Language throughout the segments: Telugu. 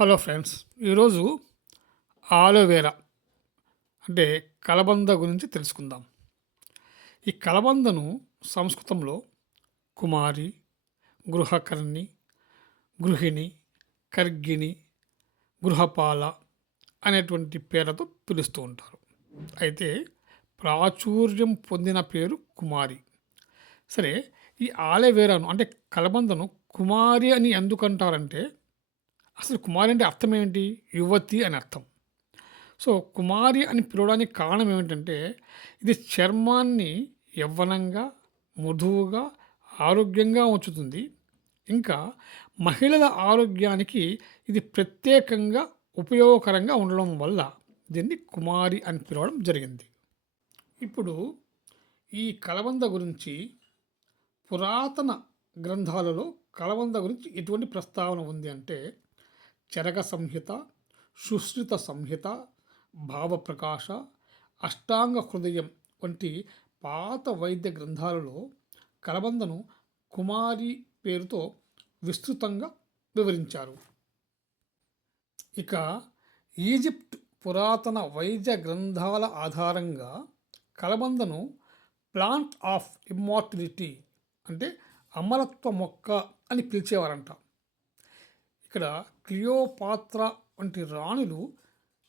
హలో ఫ్రెండ్స్ ఈరోజు ఆలోవేరా అంటే కలబంద గురించి తెలుసుకుందాం. ఈ కలబందను సంస్కృతంలో కుమారి గృహకర్ణి గృహిణి కర్గిణి గృహపాల అనేటువంటి పేర్లతో పిలుస్తూ ఉంటారు. అయితే ప్రాచుర్యం పొందిన పేరు కుమారి. సరే ఈ ఆలవేరాను అంటే కలబందను కుమారి అని ఎందుకంటారంటే అసలు కుమారి అంటే అర్థం ఏంటి యువతి అని అర్థం. సో కుమారి అని పిలవడానికి కారణం ఏమిటంటే ఇది చర్మాన్ని యవ్వనంగా మృదువుగా ఆరోగ్యంగా ఉంచుతుంది. ఇంకా మహిళల ఆరోగ్యానికి ఇది ప్రత్యేకంగా ఉపయోగకరంగా ఉండడం వల్ల దీన్ని కుమారి అని పిలవడం జరిగింది. ఇప్పుడు ఈ కలబంద గురించి పురాతన గ్రంథాలలో కలబంద గురించి ఎటువంటి ప్రస్తావన ఉంది అంటే చరక సంహిత సుశ్రుత సంహిత భావప్రకాశ అష్టాంగ హృదయం వంటి పాత వైద్య గ్రంథాలలో కలబందను కుమారి పేరుతో విస్తృతంగా వివరించారు. ఇక ఈజిప్ట్ పురాతన వైద్య గ్రంథాల ఆధారంగా కలబందను ప్లాంట్ ఆఫ్ ఇమ్మార్టిలిటీ అంటే అమరత్వ మొక్క అని పిలిచేవారంట. ఇక్కడ క్లియోపాత్ర వంటి రాణులు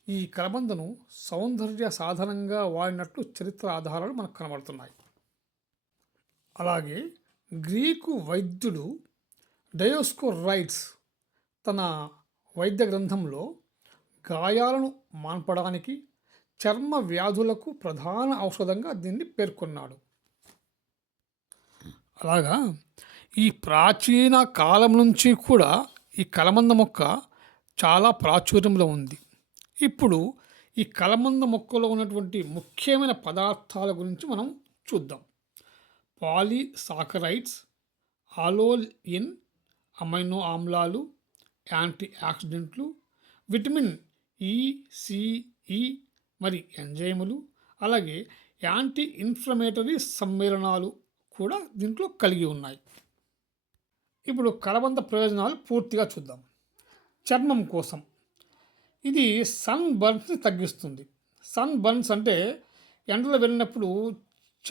ఈ కలబందను సౌందర్య సాధనంగా వాడినట్లు చరిత్ర ఆధారాలు మనకు కనబడుతున్నాయి. అలాగే గ్రీకు వైద్యుడు డయోస్కో రైట్స్ తన వైద్య గ్రంథంలో గాయాలను మాన్పడానికి చర్మ వ్యాధులకు ప్రధాన ఔషధంగా దీన్ని పేర్కొన్నాడు. అలాగా ఈ ప్రాచీన కాలం నుంచి కూడా ఈ కలమంద మొక్క చాలా ప్రాచుర్యంలో ఉంది. ఇప్పుడు ఈ కలమంద మొక్కలో ఉన్నటువంటి ముఖ్యమైన పదార్థాల గురించి మనం చూద్దాం. పాలీసాకరైడ్స్ ఆలోల్ ఇన్ అమైనో ఆమ్లాలు యాంటీ ఆక్సిడెంట్లు విటమిన్ e, ఈ e మరి ఎంజైములు అలాగే యాంటీ ఇన్ఫ్లమేటరీ సమ్మేళనాలు కూడా దీంట్లో కలిగి ఉన్నాయి. ఇప్పుడు కలబంద ప్రయోజనాలు పూర్తిగా చూద్దాం. చర్మం కోసం. ఇది సన్ బర్న్స్ని తగ్గిస్తుంది. సన్ బర్న్స్ అంటే ఎండలో వెళ్ళినప్పుడు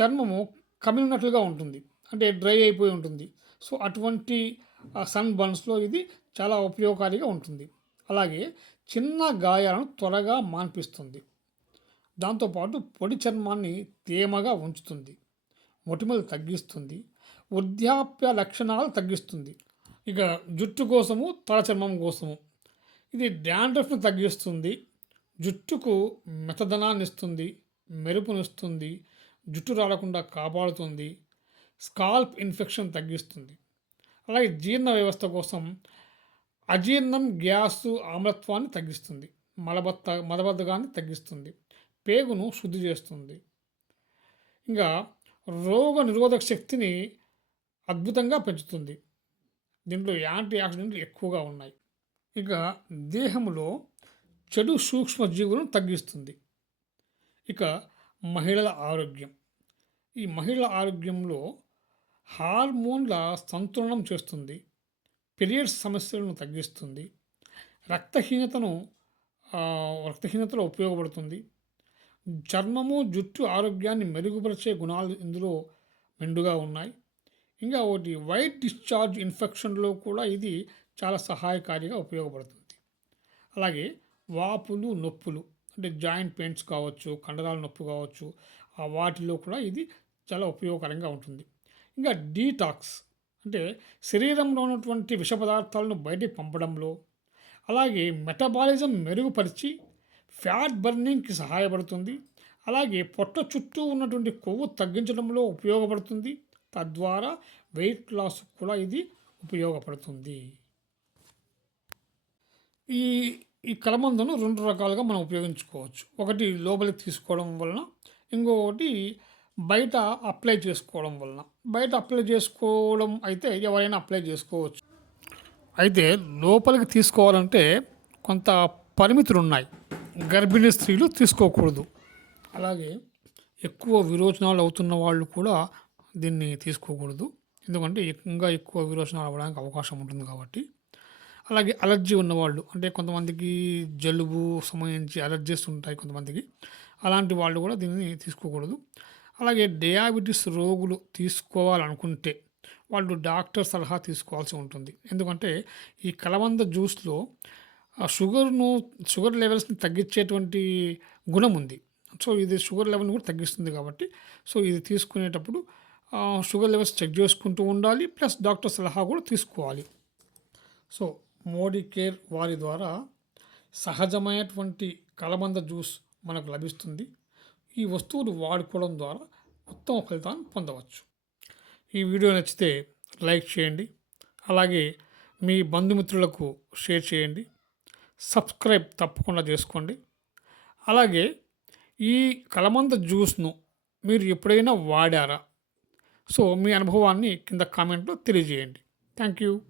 చర్మము కమిలినట్లుగా ఉంటుంది. అంటే డ్రై అయిపోయి ఉంటుంది. సో అటువంటి సన్ బర్న్స్లో ఇది చాలా ఉపయోగకారిగా ఉంటుంది. అలాగే చిన్న గాయాలను త్వరగా మాన్పిస్తుంది. దాంతోపాటు పొడి చర్మాన్ని తేమగా ఉంచుతుంది. మొటిమలు తగ్గిస్తుంది. వృద్ధాప్య లక్షణాలు తగ్గిస్తుంది. ఇక జుట్టు కోసము తల చర్మం కోసము. ఇది డాండ్రఫ్ను తగ్గిస్తుంది. జుట్టుకు మెతదనాన్ని ఇస్తుంది మెరుపునిస్తుంది జుట్టు రాలకుండా కాపాడుతుంది స్కాల్ప్ ఇన్ఫెక్షన్ తగ్గిస్తుంది. అలాగే జీర్ణ వ్యవస్థ కోసం అజీర్ణం గ్యాసు ఆమ్లత్వాన్ని తగ్గిస్తుంది. మలబత్త మలబద్ధకాన్ని తగ్గిస్తుంది. పేగును శుద్ధి చేస్తుంది. ఇంకా రోగ నిరోధక శక్తిని అద్భుతంగా పెంచుతుంది. దీంట్లో యాంటీ ఆక్సిడెంట్లు ఎక్కువగా ఉన్నాయి. ఇక దేహంలో చెడు సూక్ష్మజీవులను తగ్గిస్తుంది. ఇక మహిళల ఆరోగ్యం. ఈ మహిళల ఆరోగ్యంలో హార్మోన్ల సంతులనం చేస్తుంది. పీరియడ్స్ సమస్యలను తగ్గిస్తుంది. రక్తహీనతను రక్తహీనతలో ఉపయోగపడుతుంది. చర్మము జుట్టు ఆరోగ్యాన్ని మెరుగుపరిచే గుణాలు ఇందులో మెండుగా ఉన్నాయి. ఇంకా ఒకటి వైట్ డిశ్చార్జ్ ఇన్ఫెక్షన్లో కూడా ఇది చాలా సహాయకారిగా ఉపయోగపడుతుంది. అలాగే వాపులు నొప్పులు అంటే జాయింట్ పెయిన్స్ కావచ్చు కండరాల నొప్పి కావచ్చు ఆ వాటిలో కూడా ఇది చాలా ఉపయోగకరంగా ఉంటుంది. ఇంకా డీటాక్స్ అంటే శరీరంలో ఉన్నటువంటి విష పదార్థాలను బయటికి పంపడంలో అలాగే మెటబాలిజం మెరుగుపరిచి ఫ్యాట్ బర్నింగ్కి సహాయపడుతుంది. అలాగే పొట్ట చుట్టూ ఉన్నటువంటి కొవ్వు తగ్గించడంలో ఉపయోగపడుతుంది. తద్వారా వెయిట్ లాస్ కూడా ఇది ఉపయోగపడుతుంది. ఈ ఈ కలమందును రెండు రకాలుగా మనం ఉపయోగించుకోవచ్చు. ఒకటి లోపలికి తీసుకోవడం వలన ఇంకొకటి బయట అప్లై చేసుకోవడం వలన. బయట అప్లై చేసుకోవడం అయితే ఎవరైనా అప్లై చేసుకోవచ్చు. అయితే లోపలికి తీసుకోవాలంటే కొంత పరిమితులు ఉన్నాయి గర్భిణీ స్త్రీలు తీసుకోకూడదు. అలాగే ఎక్కువ విరోచనాలు అవుతున్న వాళ్ళు కూడా దీన్ని తీసుకోకూడదు. ఎందుకంటే ఇంకా ఎక్కువ విరోచనాలు అవ్వడానికి అవకాశం ఉంటుంది కాబట్టి. అలాగే అలర్జీ ఉన్నవాళ్ళు అంటే కొంతమందికి జలుబు సంబంధించి అలర్జీస్ ఉంటాయి కొంతమందికి. అలాంటి వాళ్ళు కూడా దీన్ని తీసుకోకూడదు. అలాగే డయాబెటీస్ రోగులు తీసుకోవాలనుకుంటే వాళ్ళు డాక్టర్ సలహా తీసుకోవాల్సి ఉంటుంది. ఎందుకంటే ఈ కలవంద జ్యూస్లో ఆ షుగర్ను షుగర్ లెవెల్స్ని తగ్గించేటువంటి గుణం ఉంది. సో ఇది షుగర్ లెవెల్ని కూడా తగ్గిస్తుంది కాబట్టి. సో ఇది తీసుకునేటప్పుడు షుగర్ లెవెల్స్ చెక్ చేసుకుంటూ ఉండాలి ప్లస్ డాక్టర్ సలహా కూడా తీసుకోవాలి. సో మోడీ కేర్ వారి ద్వారా సహజమైనటువంటి కలబంద జ్యూస్ మనకు లభిస్తుంది. ఈ వస్తువులు వాడుకోవడం ద్వారా ఉత్తమ ఫలితాన్ని పొందవచ్చు. ఈ వీడియో నచ్చితే లైక్ చేయండి అలాగే మీ బంధుమిత్రులకు షేర్ చేయండి సబ్స్క్రైబ్ తప్పకుండా చేసుకోండి. అలాగే ఈ కలమంద జ్యూస్ను మీరు ఎప్పుడైనా వాడారా? సో మీ అనుభవాన్ని కింద కామెంట్లో తెలియజేయండి. Thank you.